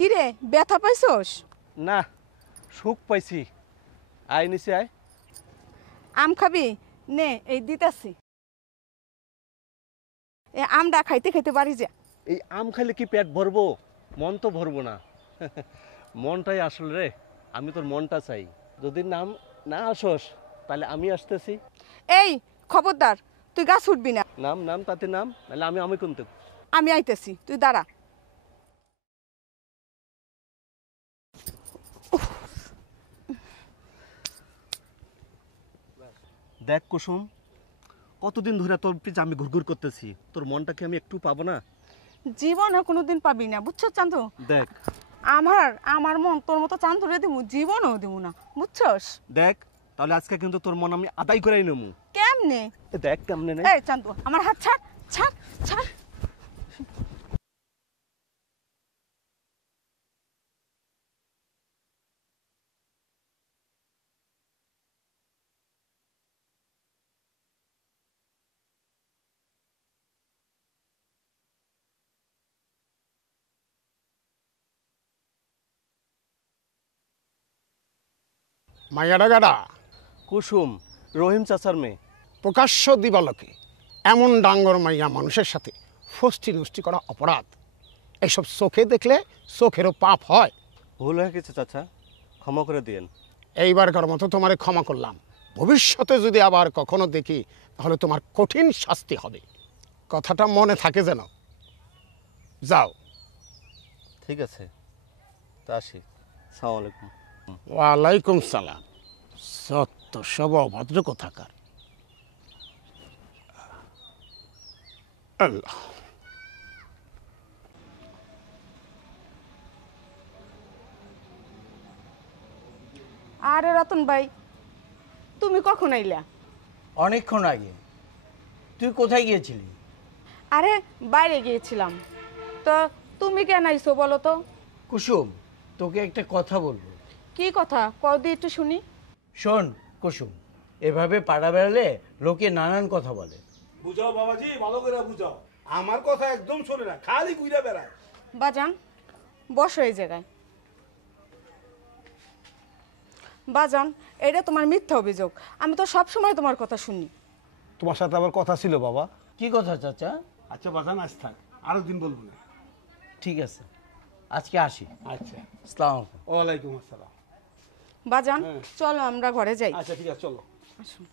কিরে ব্যথা পাইছস? না, সুখ পাইছি। আয় নিচে আয়। আম খাবি? নে এই দিতাছি। এ আমটা খাইতে খাইতে বাড়ি যা। এই আম খাইলে কি পেট ভরবো? মন তো ভরবো না। মনটাই আসল রে। আমি তোর মনটা চাই। যদি নাম না আসস তাহলে আমি আসতেছি। এই খবরদার, তুই গাছ উঠবি না। নাম নাম তাতে নাম, নাহলে আমি কোনতে। আমি আইতেছি, তুই দাঁড়া। দেখ কুসুম, কতদিন ধরে তোর পিছে আমি ঘুরঘুর করতেছি, তোর মনটাকে আমি একটু পাবো না? জীবনে কোনোদিন পাবি না, বুঝছো চান্দু? দেখ আমার মন তোর মতো চান্দুরে দিমু, জীবনেও দিমু না, বুঝছস? দেখ, তাহলে আজকে কিন্তু তোর মন আমি আদায় করাই নেবো। কেমনে? দেখ কেমনে নে। এই চান্দু, আমার হাত ছাড়, ছাড়, ছাড়। মাইয়াডা গাডা কুসুম, রহিম চাচার মেয়ে। প্রকাশ্য দিবালোকে এমন ডাঙ্গর মাইয়া মানুষের সাথে ফষ্টি নষ্টি করা অপরাধ। এইসব চোখে দেখলে চোখেরও পাপ হয়। ভুল হয়ে গেছে চাচা, ক্ষমা করে দিয়েন। এইবারকার মতো তোমারে ক্ষমা করলাম। ভবিষ্যতে যদি আবার কখনো দেখি তাহলে তোমার কঠিন শাস্তি হবে, কথাটা মনে থাকে যেন। যাও। ঠিক আছে, তা আসি। আসসালামু আলাইকুম। ওয়ালাইকুম সালাম। সত্য সব অভদ্র কোথাকার। আল্লাহ। আরে রতন ভাই, তুমি কখন আইলা? অনেকক্ষণ আগে। তুই কোথায় গিয়েছিলি? আরে বাইরে গিয়েছিলাম। তো তুমি কেন আইছো বলো তো? কুসুম, তোকে একটা কথা বলবো। কি কথা কও দি একটু শুনি। শোন কুসুম, এভাবে পাড়া বেড়ালে লোকে নানান কথা বলে। বুঝাও বাবাজি, ভালো করে বুঝাও। আমার কথা একদম শোনে না, খালি ঘুরে বেড়ায়। বাজান বসো এই জায়গায়। বাজান, এটা তোমার মিথ্যা অভিযোগ। আমি তো সব সময় তোমার কথা শুনি। তোমার সাথে আবার কথা ছিল বাবা। কি কথা চাচা? আচ্ছা বাজান, আজ থাক, আরো দিন বলবো না। ঠিক আছে, আজকে আসি। আচ্ছা, আসসালামু আলাইকুম। ওয়ালাইকুম আসসালাম। বাজান চলো আমরা ঘরে যাই। আচ্ছা ঠিক আছে, চলো। আসুন।